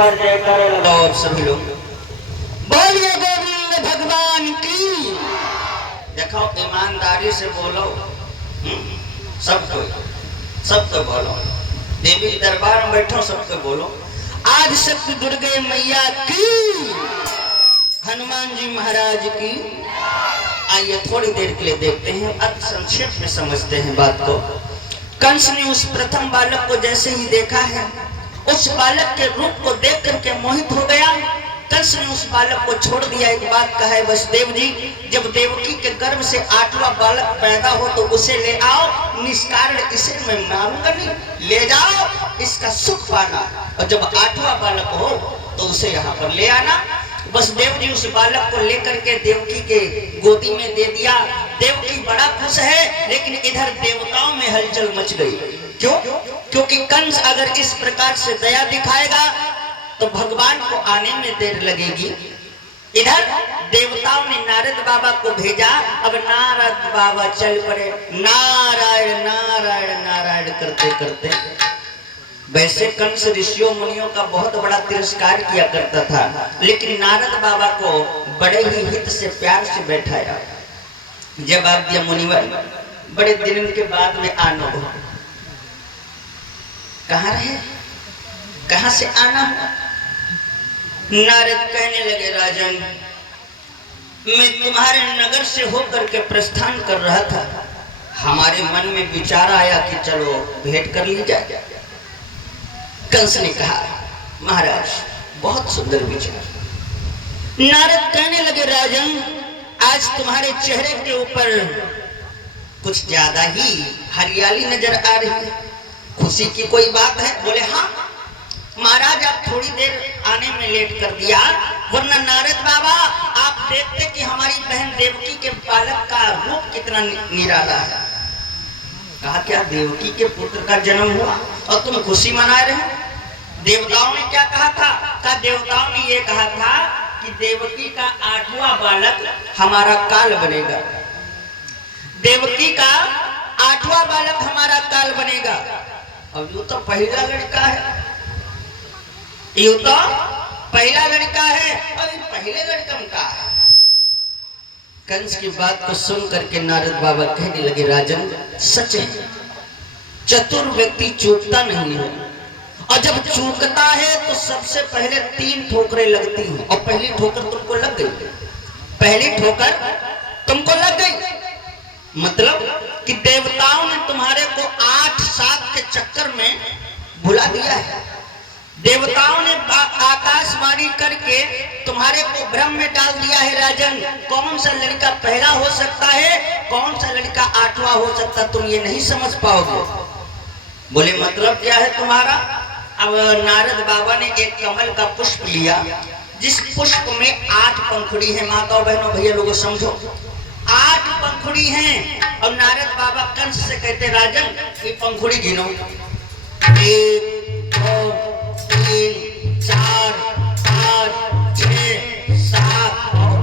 बार जयकारा लगाओ आप सभी लोग। बोलिए गोविंद भगवान की। देखो ईमानदारी से बोलो, सबको बोलो। देवी दरबार में बैठो, सबको बोलो आज शक्ति दुर्गे मैया की, हनुमान जी महाराज की। आइए थोड़ी देर के लिए देखते हैं, अति संक्षेप में समझते हैं बात को। कंस ने उस प्रथम बालक को जैसे ही देखा है, उस बालक के रूप को देख करके मोहित हो गया। कंस ने उस बालक को छोड़ दिया। एक बात कहा है वसुदेव जी, जब देवकी के गर्भ से 8वां बालक पैदा हो तो उसे ले आओ, निष्कारण इसे मैं मारूंगा नहीं, ले जाओ, इसका सुख पाना। और जब 8वां बालक हो तो उसे यहाँ पर ले आना। वसुदेव जी उस बालक को लेकर के देवकी के गोदी में दे दिया। देवकी बड़ा खुश है, लेकिन इधर देवताओं में हलचल मच गई। क्यों? क्योंकि कंस अगर इस प्रकार से दया दिखाएगा तो भगवान को आने में देर लगेगी। इधर देवताओं ने नारद बाबा को भेजा। अब नारद बाबा चल पड़े, नारायण नारायण नारायण करते करते। वैसे कंस ऋषियों मुनियों का बहुत बड़ा तिरस्कार किया करता था, लेकिन नारद बाबा को बड़े ही हित से प्यार से बैठाया। जब आप दिया मुनिवर, बड़े दिन के बाद में आना हो, कहाँ रहे, कहाँ से आना हो? नारद कहने लगे, राजन मैं तुम्हारे नगर से होकर के प्रस्थान कर रहा था, हमारे मन में विचार आया कि चलो भेंट कर ली जाए। कंस ने कहा, महाराज बहुत सुंदर विचार। नारद कहने लगे, राजन आज तुम्हारे चेहरे के ऊपर कुछ ज्यादा ही हरियाली नजर आ रही है, खुशी की कोई बात है? बोले हाँ महाराज, आप थोड़ी देर आने में लेट कर दिया, वरना नारद बाबा आप देखते कि हमारी बहन देवकी के बालक का रूप कितना निराला है। कहा क्या देवकी के पुत्र का जन्म हुआ और तुम खुशी मना रहे हो? देवताओं ने क्या कहा था? कहा देवताओं ने ये कहा था कि देवकी का 8वां बालक हमारा काल बनेगा, देवकी का 8वां बालक हमारा काल बनेगा। अब यूं तो पहला लड़का है, यूं तो पहला लड़का है, अभी पहले लड़कन का है। कंस की बात को सुन करके नारद बाबा कहने लगे, राजन सच है, चतुर व्यक्ति चूकता नहीं है, और जब चूकता है तो सबसे पहले 3 ठोकरें लगती हैं, और पहली ठोकर तुमको लग गई, पहली ठोकर तुमको लग गई। मतलब कि देवताओं ने तुम्हारे को 8-7 के चक्कर में भुला दिया है। देवताओं ने आकाशवाणी करके तुम्हारे को भ्रम में डाल दिया है। राजन कौन सा लड़का पहला हो सकता है, कौन सा लड़का 8वां हो सकता, तुम ये नहीं समझ पाओगे। बोले मतलब क्या है तुम्हारा? अब नारद बाबा ने एक कमल का पुष्प लिया, जिस पुष्प में 8 पंखुड़ी है। माताओं बहनों भैया लोगों समझो, 8 पंखुड़ी हैं। और नारद बाबा कंस से कहते, राजन ये पंखुड़ी गिनो, 1 2 3 4 5 6 7 और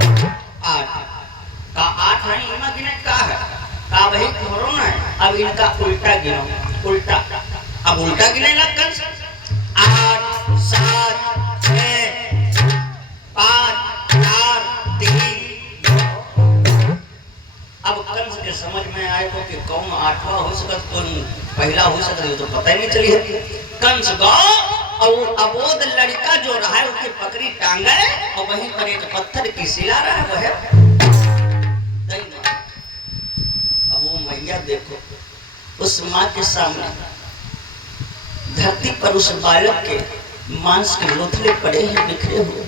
8 का 8 है, इमा गिने का है का भाई करो ना। अब इनका उल्टा गिनो, उल्टा, अब उल्टा गिने लग कंस, 8 7 6 5 4 3 2। अब कंस के समझ में आए को कि कौन 8वां हो सकता, कौन पहला हो सकता, तो पता ही नहीं चली है। कंस गौ और वो अबोध लड़का जो रहा है उसकी पकड़ी टांगे और वहीं पर एक पत्थर की शिला रहा है, वह है। अब वो मैया देखो, उस माँ के सामने धरती पर उस बालक के मांस के लोथड़े पड़े हैं, बिखरे हुए,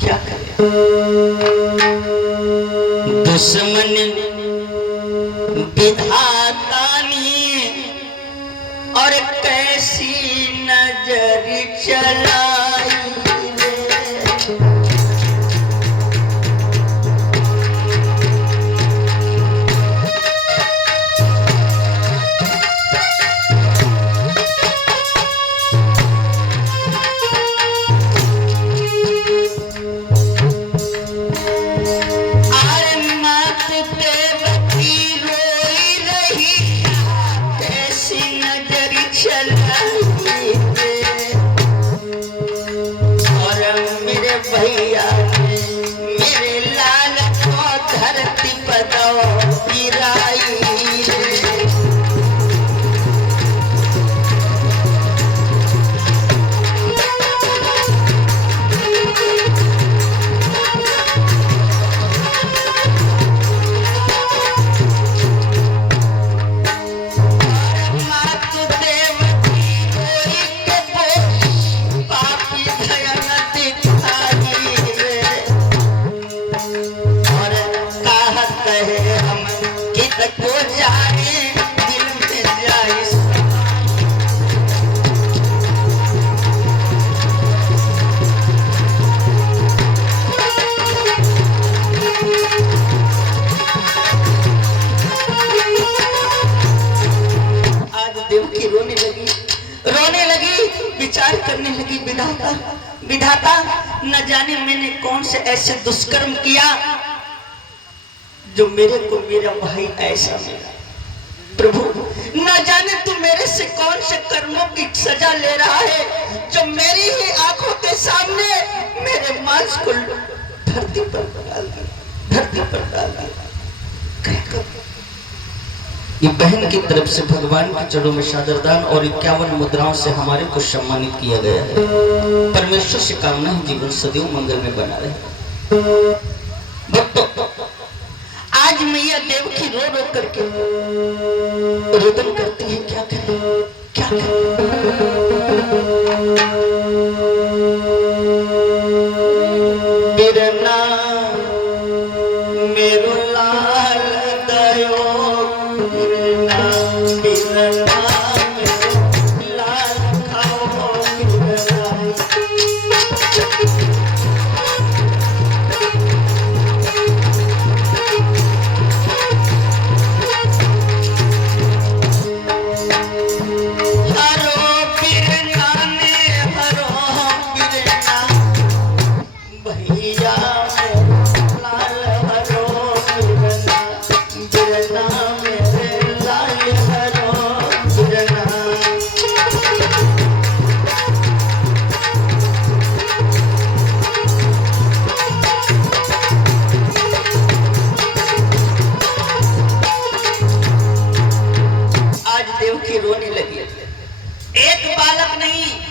क्या करे? दुश्मन विधाता ने और कैसी नजर चलाई भैया ने मेरे लाल को धरती पर गिराई रे। करने लगी, विधाता विधाता न जाने मैंने कौन से ऐसे दुष्कर्म किया जो मेरे को मेरा भाई ऐसा मिला। प्रभु न जाने तू मेरे से कौन से कर्मों की सजा ले रहा है जो मेरी ही आंखों के सामने मेरे मांस को धरती पर डाल दिया, धरती पर डाल दिया। ये बहन की तरफ से भगवान के चरणों में सादरदान और 51 मुद्राओं से हमारे को सम्मानित किया गया है। परमेश्वर से कामना है जीवन सदैव मंगल में बना रहे। भक्तों, आज मैया देवकी रो रो करके रुदन करती है। क्या करें, क्या करें? बिरना मेरो लाल दयो,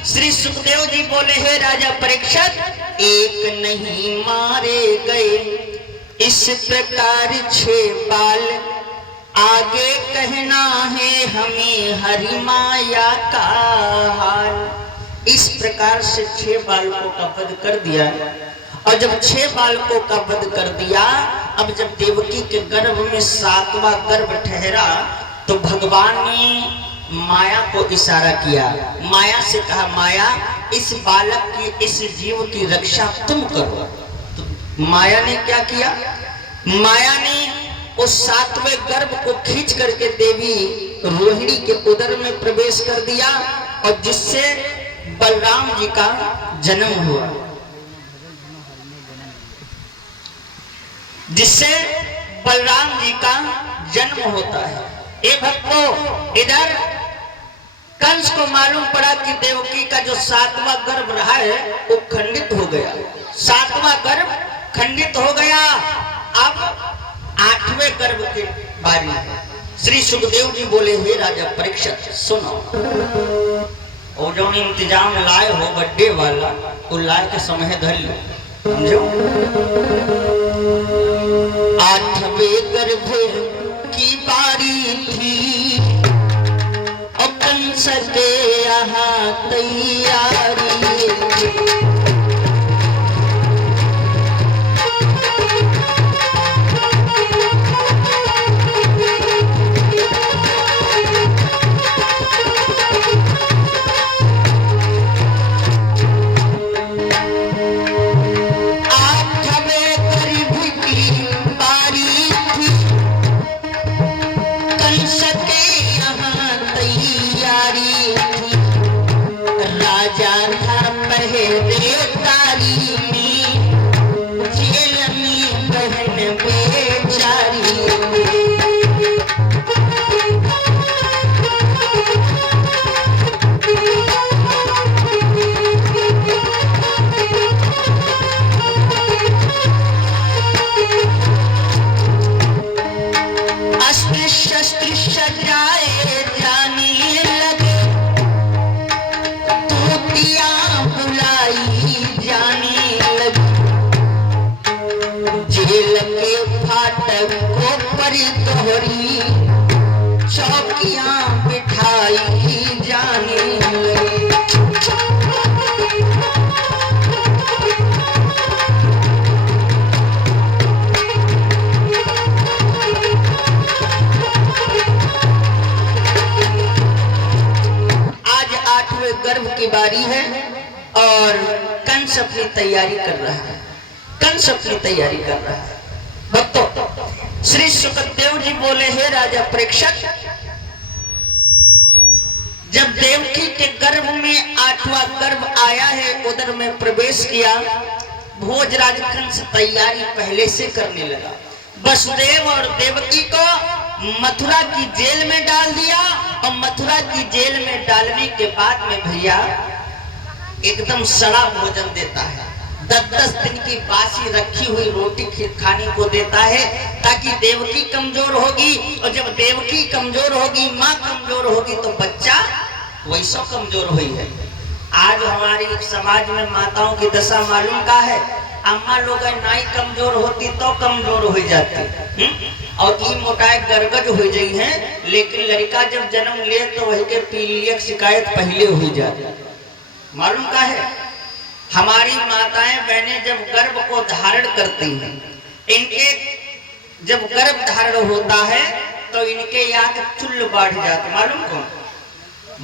श्री सुखदेव जी बोले, हे राजा परीक्षित, एक नहीं मारे गए इस प्रकार 6 बाल, आगे कहना है हमें हरि माया का हाल। इस प्रकार से 6 बालकों का वध कर दिया। और जब 6 बालकों का वध कर दिया, अब जब देवकी के गर्भ में 7वां गर्भ ठहरा तो भगवान ने माया को इशारा किया। माया से कहा, माया इस बालक की, इस जीव की रक्षा तुम करो। तो माया ने क्या किया? माया ने उस 7वें गर्भ को खींच करके देवी रोहिणी के उदर में प्रवेश कर दिया और जिससे बलराम जी का जन्म हुआ, जिससे बलराम जी का जन्म होता है। ए भक्तों, इधर कंस को मालूम पड़ा कि देवकी का जो 7वां गर्भ रहा है वो खंडित हो गया। 7वां गर्भ खंडित हो गया। अब 8वें गर्भ की बारी है। श्री सुखदेव जी बोले, हे राजा परीक्षित सुनो, और जो इंतजाम लाए हो बर्थडे वाला वो लाए के समय धर लो, समझो। 8वें गर्भ की बारी थी, सके यहाँ तैयारी। को परी तोहरी चौकियां बिठाई जाने लगे। आज 8वें गर्भ की बारी है और कंस अपनी तैयारी कर रहा है। कंस अपनी तैयारी कर रहा है। भक्तों, श्री सुखदेव जी बोले, हे राजा परीक्षित, जब देवकी के गर्भ में 8वां गर्भ आया है, उधर में प्रवेश किया, भोजराज कंस तैयारी पहले से करने लगा। वसुदेव और देवकी को मथुरा की जेल में डाल दिया और मथुरा की जेल में डालने के बाद में भैया एकदम सड़ा भोजन देता है। 10-10 दिन की बासी रखी हुई रोटी खाने को देता है, ताकि देवकी कमजोर होगी और जब देवकी कमजोर होगी, माँ कमजोर होगी, तो बच्चा वैसा कमजोर हुई है। आज हमारी समाज में माताओं की दशा मालूम का है। अम्मा लोग नाई कमजोर होती तो कमजोर हो जाती और ई मोटाई गरगज हो गई है, लेकिन लड़का जब जन्म ले तो वही के पीलिया शिकायत पहले हो जाती। मालूम का है, हमारी माताएं बहनें जब गर्भ को धारण करती हैं, इनके जब गर्भ धारण होता है तो इनके यहाँ के चुल्ल बढ़ जाते। मालूम कौन?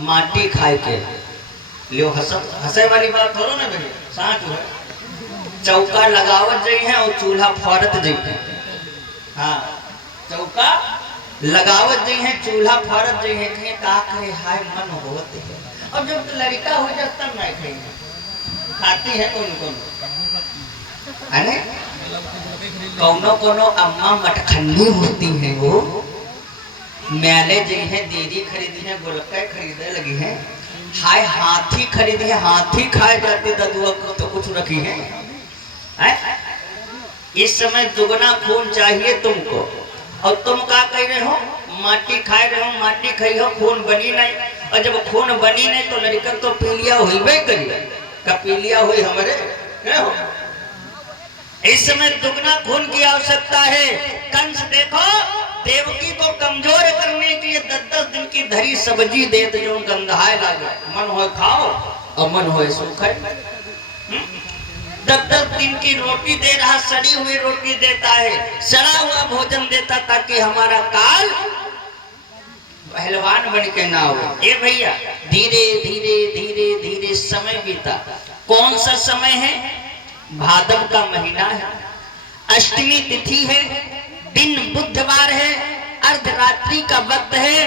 माटी खाए के लियो। हंसे वाली बात हो ना भैया, साँच है। चौका लगावत जाइ है और चूल्हा फौरत जाइ है। हाँ, चौका लगावत जाइ है, चूल्हा फौरत जाइ है। कहीं का करे हाय मन होते है। और जब लड़का हो जाता तब नहीं खाएंगे, खाती है कौन कौन है। कौनो कौनो अम्मा मटखन्नी होती है, वो मेले जी है, दीदी खरीदी है, गोलक्का खरीदने लगी है। हाय हाथी खरीदी है, हाथी खाए जाते ददुआ को तो कुछ रखी है। इस समय दुगना खून चाहिए तुमको और तुम क्या कह रहे हो? माटी खाए रहे हो, माटी खाई हो, खून बनी नहीं। और जब खून बनी नहीं तो लड़का तो पीलिया हुई करी का पीलिया हुई हमारे हो। इस समय दुगना खून की आवश्यकता है। कंस देखो देवकी को कमजोर करने के लिए 10-10 दिन की धरी सब्जी देते जो गंधाए लागे, मन हो खाओ और मन हो सूखे। 10-10 दिन की रोटी दे रहा, सड़ी हुई रोटी देता है, सड़ा हुआ भोजन देता, ताकि हमारा काल पहलवान बन के ना हो। ये भैया धीरे धीरे धीरे धीरे समय बीता। कौन सा समय है? भादव का महीना है, अष्टमी तिथि है, दिन बुधवार है, अर्धरात्रि का वक्त है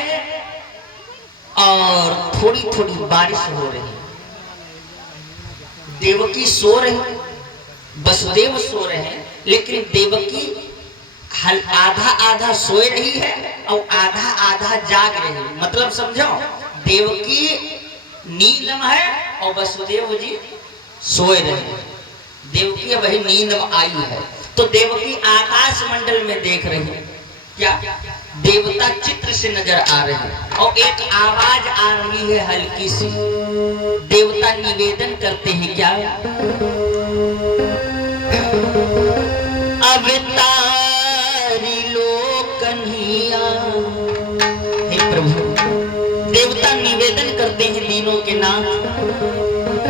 और थोड़ी थोड़ी बारिश हो रही है। देवकी सो रही, वसुदेव सो रहे हैं, लेकिन देवकी आधा आधा सोए रही है और आधा आधा जाग रही है। मतलब समझो, देवकी नींद में है और वसुदेव जी सोए रहे हैं। देवकी वही नींद में आई है तो देवकी आकाश मंडल में देख रही है, क्या देवता चित्र से नजर आ रहे हैं और एक आवाज आ रही है हल्की सी। देवता निवेदन करते हैं, क्या? अवतारी लो कन्हैया। हे प्रभु, देवता निवेदन करते हैं दीनों के नाम,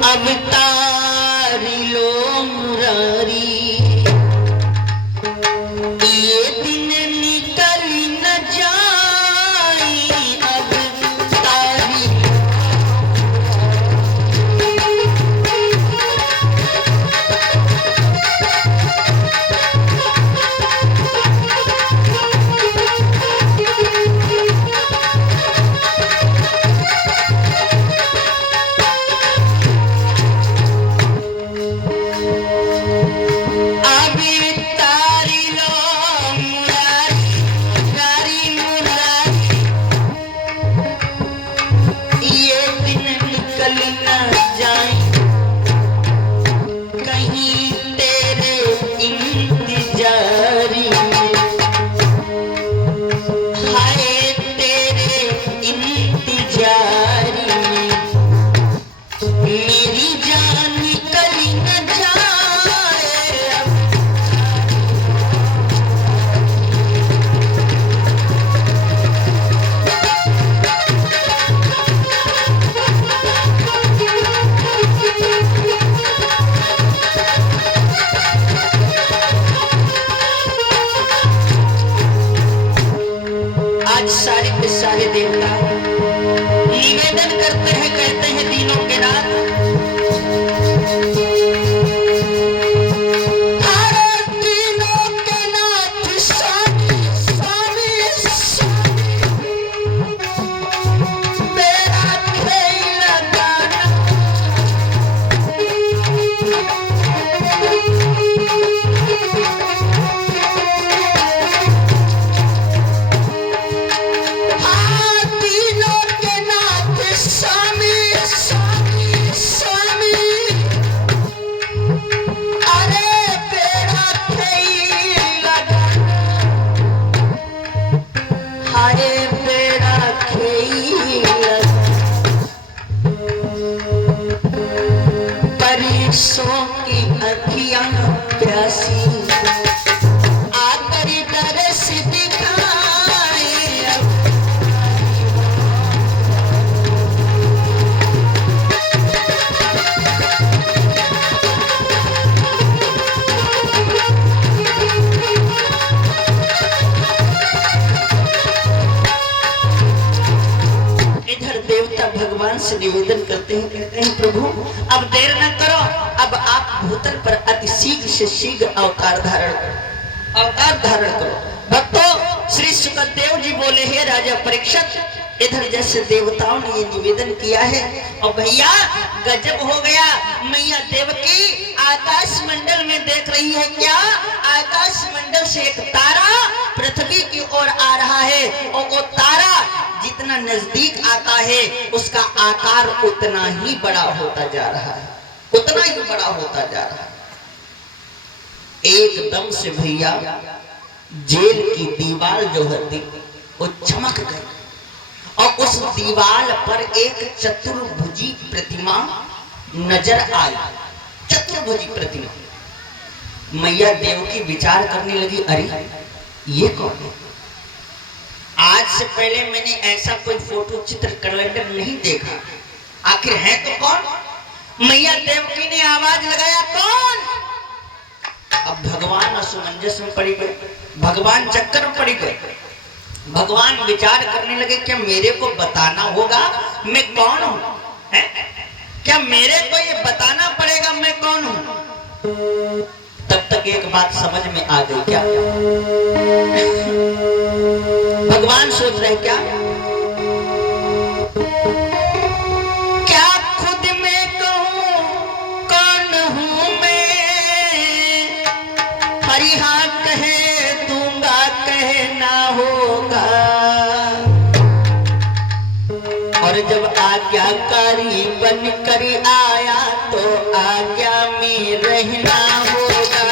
अवतारी लो मुरारी। ये दिन निकल न जाए अवतारी। अखियां प्यासी आकर तरस दिखाए भगवान से निवेदन करते हैं, कहते हैं प्रभु अब देर न करो, अब आप भूतल पर अति शीघ्र से शीघ्र अवतार धारण करो। भक्तों श्री सुखदेव जी बोले हे राजा परीक्षित, इधर जैसे देवताओं ने ये निवेदन किया है और भैया गजब हो गया। मैया देवकी आकाश मंडल में देख रही है क्या, आकाश मंडल से एक तारा पृथ्वी की ओर आ रहा है और वो तारा जितना नजदीक आता है उसका आकार उतना ही बड़ा होता जा रहा है, उतना ही बड़ा होता जा रहा है। एकदम से भैया जेल की दीवार जो होती वो चमक गई और उस दीवार पर एक चतुर्भुजी प्रतिमा नजर आई। चतुर्भुजी प्रतिमा। मैया देवकी विचार करने लगी, अरे ये कौन है? आज से पहले मैंने ऐसा कोई फोटो चित्र कैलेंडर नहीं देखा, आखिर है तो कौन? मैया देवकी ने आवाज लगाया, कौन? अब भगवान असमंजस में पड़ी गए, भगवान चक्कर में पड़ी गए। भगवान विचार करने लगे, क्या मेरे को बताना होगा मैं कौन हूं? क्या मेरे को ये बताना पड़ेगा मैं कौन हूं? तब तक एक बात समझ में आ गई, क्या भगवान सोच रहे क्या खुद में कहूं कौन हूं मैं, फरिहा कहे दूंगा कहना होगा। और जब आज्ञाकारी बन कर आया तो आज्ञा में रहना होगा।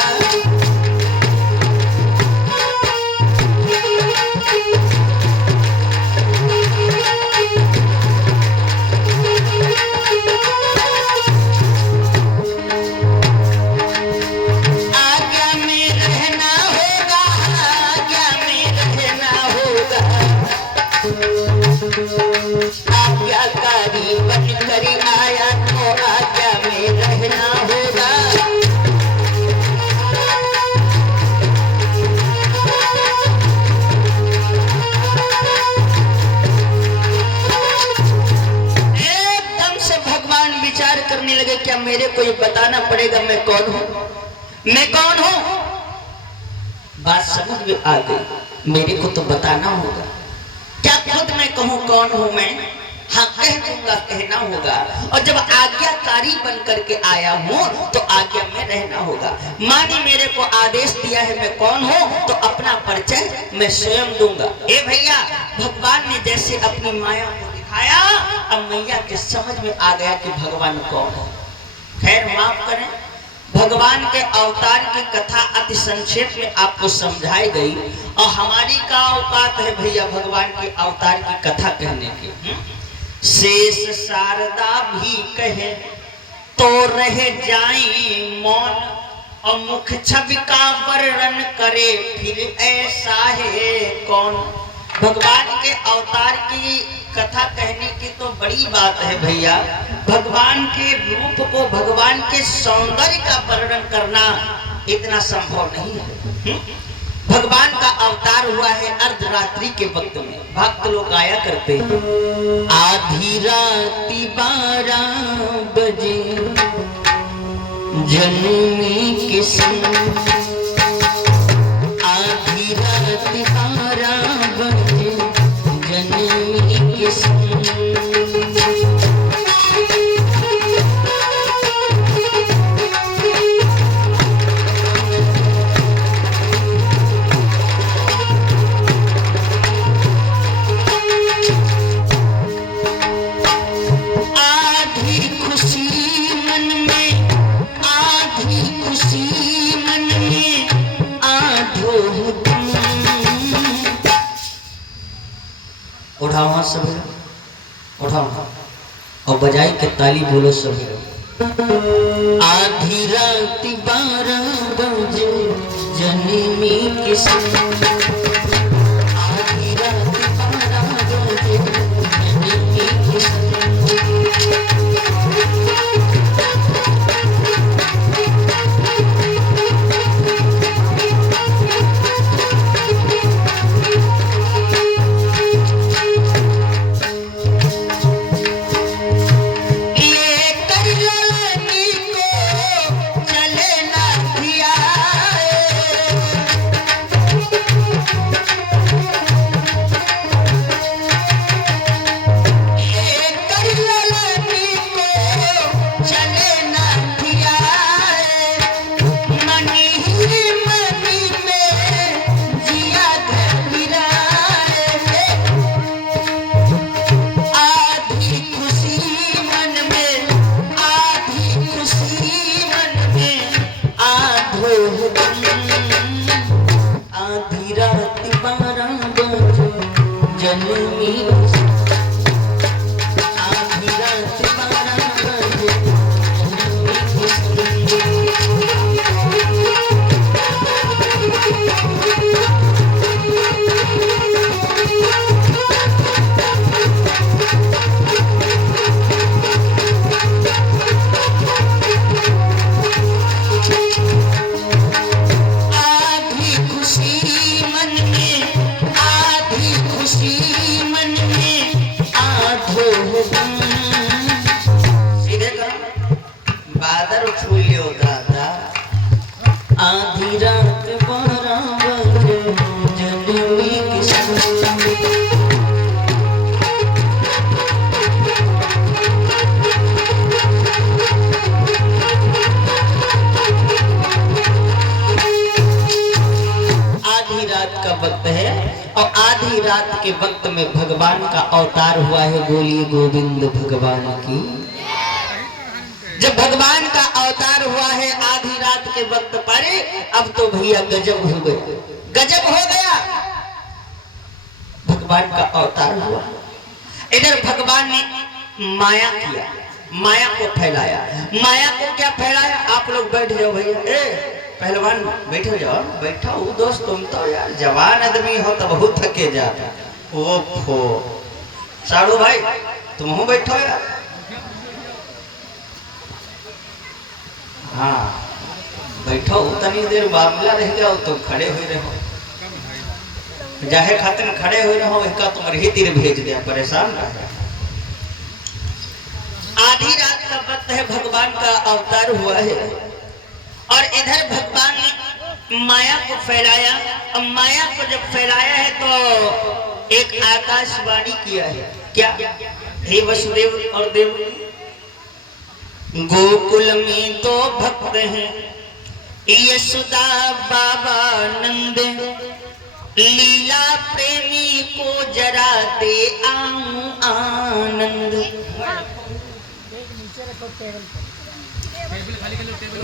आज्ञाकारी बन कर आया तो आज्ञा में रहना होगा। एकदम से भगवान विचार करने लगे, क्या मेरे को ये बताना पड़ेगा मैं कौन हूं? मैं कौन हूं? बात समझ में आ गई, मेरे को तो बताना होगा। क्या खुद मैं कहूं कौन हूं मैं? हाँ कह दूंगा, कहना होगा। और जब आज्ञाकारी बन करके आया हूं तो आज्ञा में रहना होगा। मानी मेरे को आदेश दिया है मैं कौन हूं तो अपना परिचय मैं स्वयं दूंगा। ए भैया भगवान ने जैसे अपनी माया को दिखाया, अब मैया के समझ में आ गया कि भगवान कौन है। खैर माफ करें, भगवान के अवतार की कथा अति संक्षेप में आपको समझाई गई और हमारी का औकात है भैया भगवान के अवतार की कथा कहने की। शेष शारदा भी कहे तो रह जाई मौन और मुख छवि का वर्णन करे फिर ऐसा है कौन। भगवान के अवतार की कथा कहने की तो बड़ी बात है भैया, भगवान के रूप को, भगवान के सौंदर्य का वर्णन करना इतना संभव नहीं है। भगवान का अवतार हुआ है अर्धरात्रि के वक्त में। भक्त लोग गाया करते हैं, आधी राति 12 बजे जननी के संग, आधी राति 12 बजे जननी के संग। उठाओ हाथ सभी, उठाओ और बजाई के ताली बोलो सभी। आधी रात 12 बजे जन्मी किस्मत, आधी रात 12 बजे जन्मी किस्मत। आधी रात 12 बजे जन्मी, आधी रात 12 बजे आधी रात 12 बजे जन्मी किस्मत। आधी रात का वक्त है और आधी रात के वक्त में भगवान का अवतार हुआ है। बोलिए गोविंद भगवान की। जब भगवान का अवतार हुआ है आधी रात के वक्त पर, अब तो भैया गजब हो गया, गजब हो गया। भगवान का अवतार हुआ, इधर भगवान ने माया किया, माया को फैलाया। माया को क्या फैलाया? आप लोग बैठ जाओ भैया, ए पहलवान बैठो जाओ, बैठो दोस्त, तुम तो यार जवान आदमी हो तो बहुत थके जाता। ओफो साड़ू भाई तुम हो बैठो यार। हाँ बैठो, उतनी देर मामला रह जाओ तो खड़े हुए रहो, जाहे खातिर खड़े हुए रहो, इसका तुम्हारे ही तीर भेज दिया, परेशान रह। आधी रात का वक्त है, भगवान का अवतार हुआ है और इधर भगवान ने माया को फैलाया। अब माया को जब फैलाया है तो एक आकाशवाणी किया है, क्या? हे वसुदेव और देवकी, गोकुल में दो भक्त हैं, यशोदा बाबा नंद, लीला प्रेमी को जरा दे आऊं आनंद।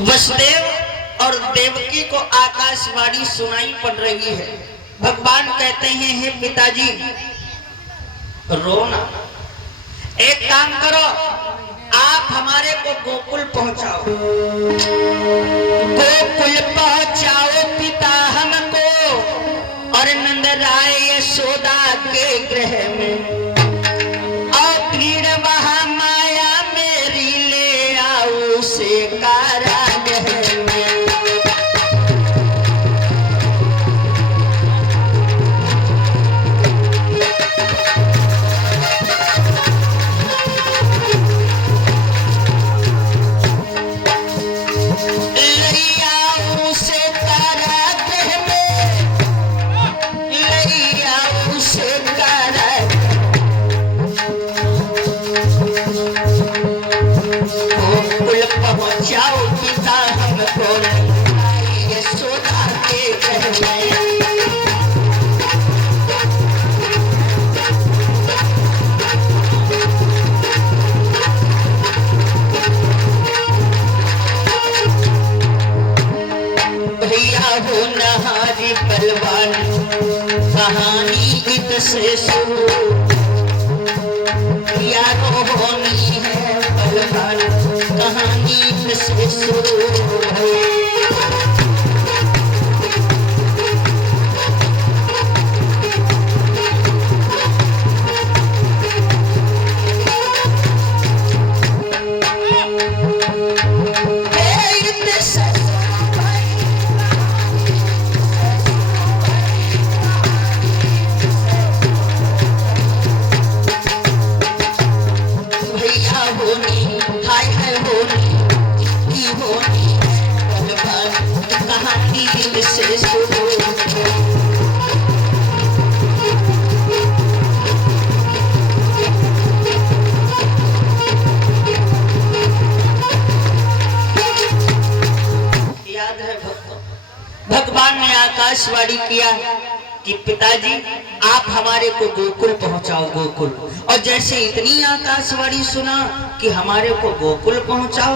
वसुदेव और देवकी को आकाशवाणी सुनाई पड़ रही है। भगवान कहते हैं, हे पिताजी रोना, एक काम करो, आप हमारे को गोकुल पहुंचाओ, गोकुल पहुंचाओ पिता हमको, और नंद राय यशोदा के गृह में, और भीड़ वहां माया मेरी ले आओ से कारागृह में। कहानी इत से शुरू, यारो होनी है बलवान कहानी। नींद से शुरू भई। भगवान ने आकाशवाणी किया कि पिताजी आप हमारे को गोकुल पहुंचाओ, गोकुल। और जैसे इतनी आकाशवाणी सुना कि हमारे को गोकुल पहुंचाओ,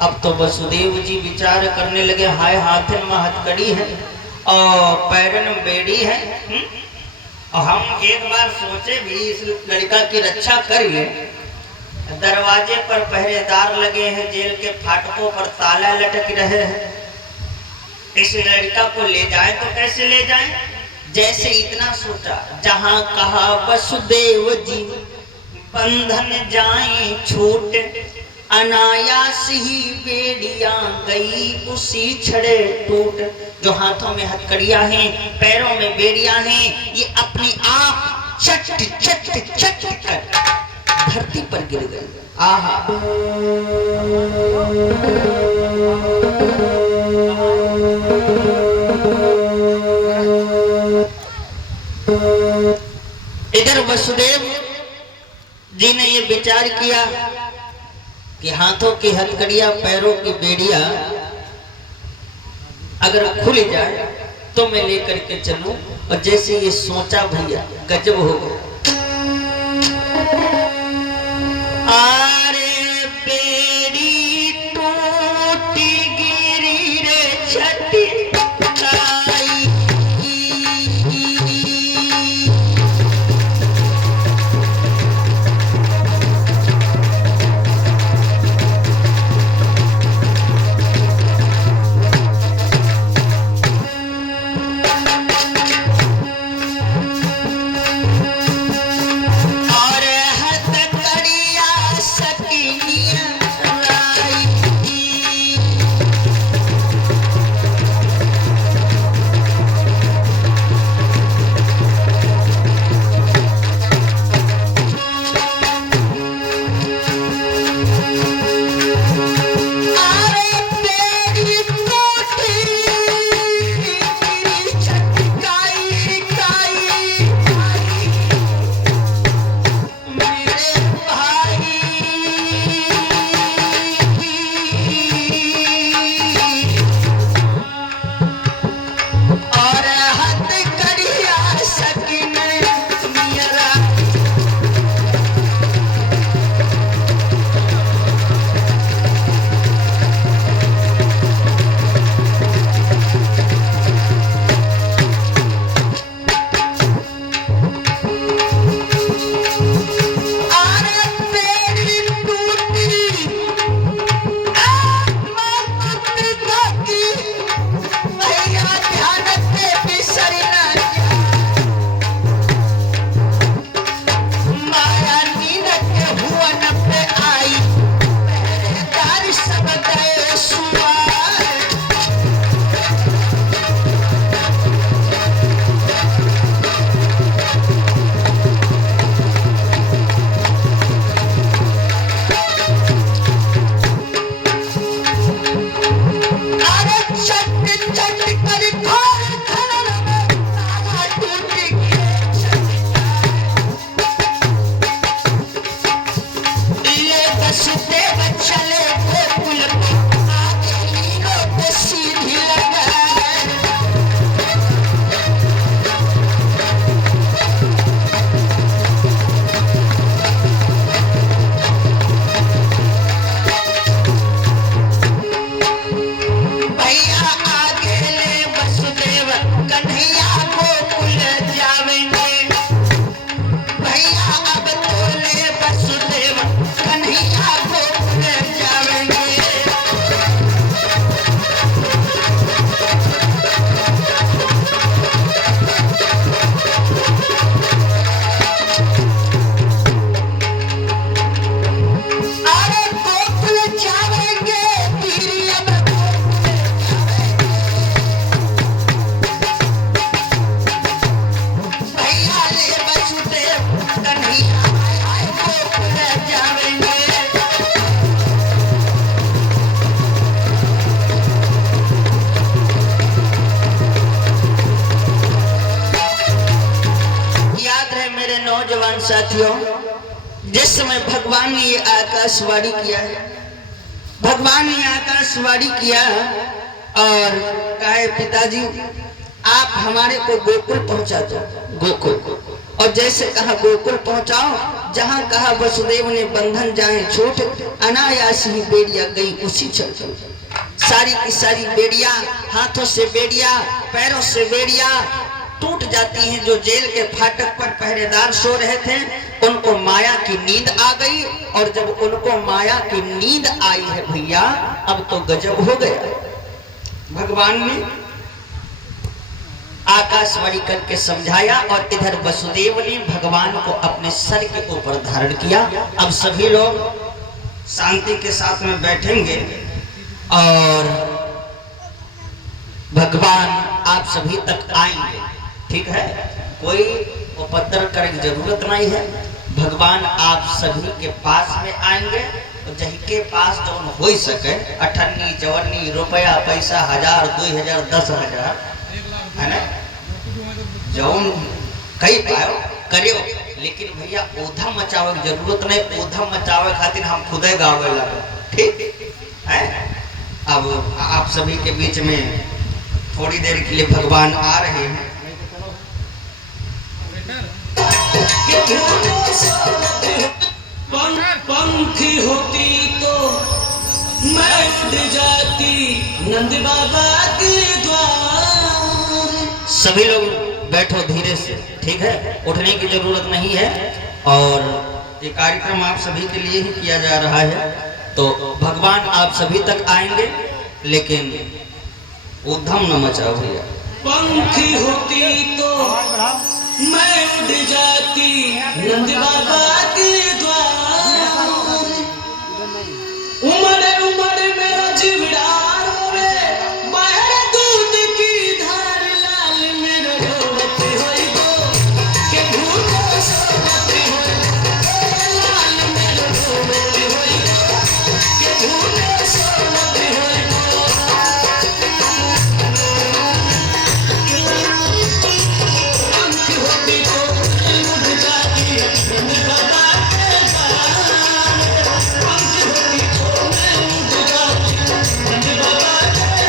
अब तो वसुदेव जी विचार करने लगे, हाय हाथन में हथकड़ी है और पैरन में बेड़ी है। और हम एक बार सोचे भी इस लड़का की रक्षा करिए। दरवाजे पर पहरेदार लगे हैं, जेल के फाटकों पर ताला लटक रहे हैं, इस लड़का को ले जाए तो कैसे ले जाए। जैसे इतना सोचा, जहां कहा वसुदेव जी बंधन जाए छूट, अनायास ही बेड़ियां गई उसी छड़े टूट। जो हाथों में हथकड़ियां हैं, पैरों में बेड़ियां हैं, ये अपने आप चट चट चट कर धरती पर गिर गई। आहा, इधर वसुदेव जी ने ये विचार किया कि हाथों की हथकड़ियां, पैरों की बेड़ियां अगर खुल जाए तो मैं लेकर के चलूं। और जैसे ये सोचा, भैया गजब हो गया। अरे बेड़ी टूटी गिरी रे छठी साथियों, जिस समय भगवान ने ये आकाशवाणी किया है, भगवान ने आकाशवाणी किया और कहा पिताजी आप हमारे को गोकुल पहुंचा दो, गोकुल। और जैसे कहा गोकुल पहुंचाओ, जहां कहा वसुदेव ने बंधन जाए छूट, अनायास ही बेड़िया गई उसी चल। सारी की सारी बेड़िया, हाथों से बेड़िया, पैरों से बेड़िया टूट जाती हैं। जो जेल के फाटक पर पहरेदार सो रहे थे, उनको माया की नींद आ गई। और जब उनको माया की नींद आई है भैया, अब तो गजब हो गया। भगवान ने आकाशवाणी करके समझाया और इधर वसुदेव ने भगवान को अपने सर के ऊपर धारण किया। अब सभी लोग शांति के साथ में बैठेंगे और भगवान आप सभी तक आएंगे, ठीक है? कोई उपद्रव करने की जरूरत नहीं है। भगवान आप सभी के पास में आएंगे, जही के पास जो हो सके, अठन्नी चवन्नी रुपया पैसा 1000 2000 10,000 है ना, जौन कई पायो करियो, लेकिन भैया ओधा मचावे की जरूरत नहीं। ओधा मचावे खातिर हम खुदे गावे लगे, ठीक है? अब आप सभी के बीच में थोड़ी देर के लिए भगवान आ रहे हैं। पंखी होती तो मैं उड़ जाती नंद बाबा के द्वार। सभी लोग बैठो धीरे से, ठीक है? उठने की जरूरत नहीं है और ये कार्यक्रम आप सभी के लिए ही किया जा रहा है। तो भगवान आप सभी तक आएंगे, लेकिन उद्धम न मचाओ भैया। पंखी होती तो मैं उड़ जाती नंद बाबा के द्वार। उमड़े उमड़े मेरा जिवड़ा रोवे, बहे दूध की धार लाल मेरा रोवत होई गो, के भूलो सोवत होई लाल मेरा रोवत होई गो, के भूलो सोवत होई गो। पंख होती तो उड़ जाती नंद बाबा के द्वार। पंख होती तो मैं उड़ जाती नंद बाबा के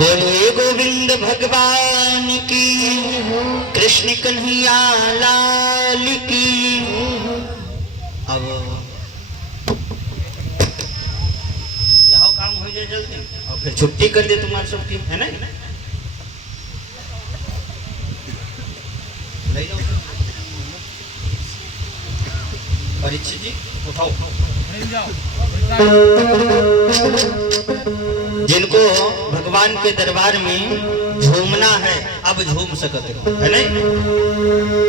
बोलिए गोविंद भगवान की, कृष्ण कन्हैया लाल की। अब यहाँ काम हो जाए जल्दी और फिर छुट्टी कर दे तुम्हारे सबकी, है ना? ले जाओ परीक्षित जी, उठाओ। जिनको भगवान के दरबार में झूमना है अब झूम सकते हो, है नहीं?